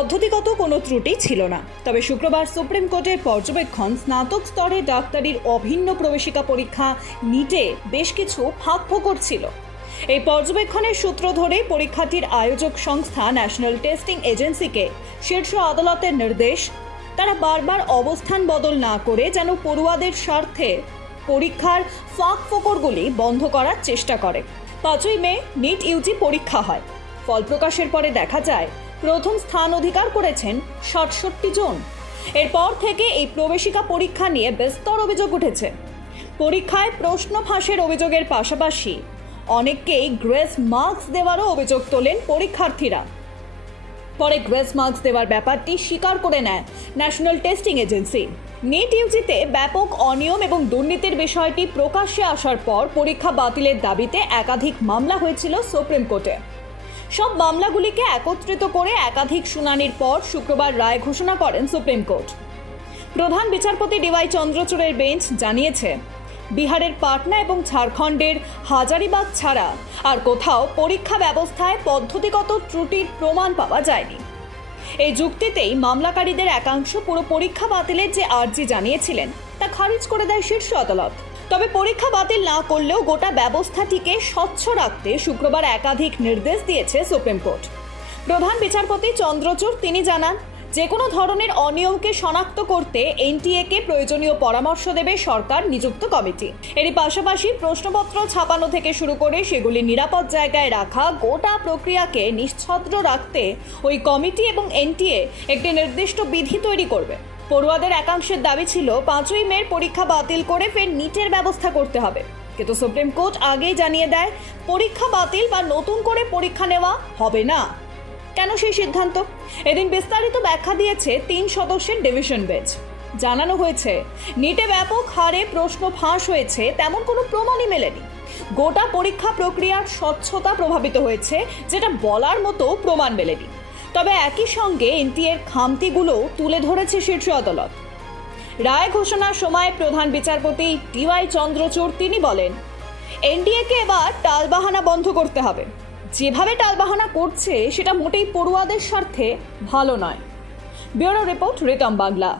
পদ্ধতিগত কোনো ত্রুটি ছিল না। তবে শুক্রবার সুপ্রিম কোর্টের পর্যবেক্ষণ স্নাতক স্তরে ডাক্তারির অভিন্ন প্রবেশিকা পরীক্ষা নিটে বেশ কিছু ফাঁক ফোকর ছিল। এই পর্যবেক্ষণের সূত্র ধরে পরীক্ষাটির আয়োজক সংস্থা ন্যাশনাল টেস্টিং এজেন্সিকে শীর্ষ আদালতের নির্দেশ, তারা বারবার অবস্থান বদল না করে যেন পড়ুয়াদের স্বার্থে পরীক্ষার ফাঁক ফোকরগুলি বন্ধ করার চেষ্টা করে। পাঁচই মে, নিট ইউজি পরীক্ষা হয়। ফল প্রকাশের পরে দেখা যায় প্রথম স্থান অধিকার করেছেন সাতষট্টি জন। এরপর থেকে এই প্রবেশিকা পরীক্ষা নিয়ে বিস্তর অভিযোগ উঠেছে। পরীক্ষায় প্রশ্ন ফাঁসের অভিযোগের পাশাপাশি অনেককেই গ্রেস মার্কস দেওয়ারও অভিযোগ তোলেন পরীক্ষার্থীরা। পরে গ্রেস মার্কস দেওয়ার ব্যাপারটি স্বীকার করে নেয় ন্যাশনাল টেস্টিং এজেন্সি। নিট ইউজিতে ব্যাপক অনিয়ম এবং দুর্নীতির বিষয়টি প্রকাশ্যে আসার পর পরীক্ষা বাতিলের দাবিতে একাধিক মামলা হয়েছিল সুপ্রিম কোর্টে। সব মামলাগুলিকে একত্রিত করে একাধিক শুনানির পর শুক্রবার রায় ঘোষণা করেন সুপ্রিম কোর্ট। প্রধান বিচারপতি ডিওয়াই চন্দ্রচূড়ের বেঞ্চ জানিয়েছে, বিহারের পাটনা এবং ঝাড়খণ্ডের হাজারিবাগ ছাড়া আর কোথাও পরীক্ষা ব্যবস্থায় পদ্ধতিগত ত্রুটির প্রমাণ পাওয়া যায়নি। এই যুক্তিতেই মামলাকারীদের একাংশ পুরো পরীক্ষা বাতিলের যে আর্জি জানিয়েছিলেন, তা খারিজ করে দেয় শীর্ষ আদালত। তবে পরীক্ষা বাতিল না করলেও গোটা ব্যবস্থাটিকে স্বচ্ছ রাখতে শুক্রবার একাধিক নির্দেশ দিয়েছে সুপ্রিম কোর্ট। প্রধান বিচারপতি চন্দ্রচূড় তিনি জানান যে কোনো ধরনের অনিয়মকে শনাক্ত করতে এনটিএকে প্রয়োজনীয় পরামর্শ দেবে সরকার, নিযুক্ত কমিটি। এরই পাশাপাশি প্রশ্নপত্র ছাপানো থেকে শুরু করে সেগুলি নিরাপদ জায়গায় রাখা গোটা প্রক্রিয়াকে নিশ্ছদ্র রাখতে ওই কমিটি এবং এনটিএ একটি নির্দিষ্ট বিধি তৈরি করবে। পড়ুয়াদের একাংশের দাবি ছিল পাঁচই মের পরীক্ষা বাতিল করে ফের নিটের ব্যবস্থা করতে হবে। কিন্তু সুপ্রিম কোর্ট আগেই জানিয়ে দেয়, পরীক্ষা বাতিল বা নতুন করে পরীক্ষা নেওয়া হবে না। কেন সেই সিদ্ধান্ত? এদিন বিস্তারিত ব্যাখ্যা দিয়েছে তিন সদস্যের ডিভিশন বেঞ্চ। জানানো হয়েছে, নিটে ব্যাপক হারে প্রশ্ন ফাঁস হয়েছে, তেমন কোনো প্রমাণই মেলেনি। গোটা পরীক্ষা প্রক্রিয়ার স্বচ্ছতা প্রভাবিত হয়েছে, যেটা বলার মতো প্রমাণ মেলেনি। তবে একই সঙ্গে এনটিএর খামতিগুলোও তুলে ধরেছে শীর্ষ আদালত। রায় ঘোষণার সময় প্রধান বিচারপতি ডিওয়াই চন্দ্রচূড় তিনি বলেন এনডিএকে এবার টালবাহানা বন্ধ করতে হবে। যেভাবে টালবাহানা করছে, সেটা মোটেই পড়ুয়াদের স্বার্থে ভালো নয়। Bureau report Ritam Bangla.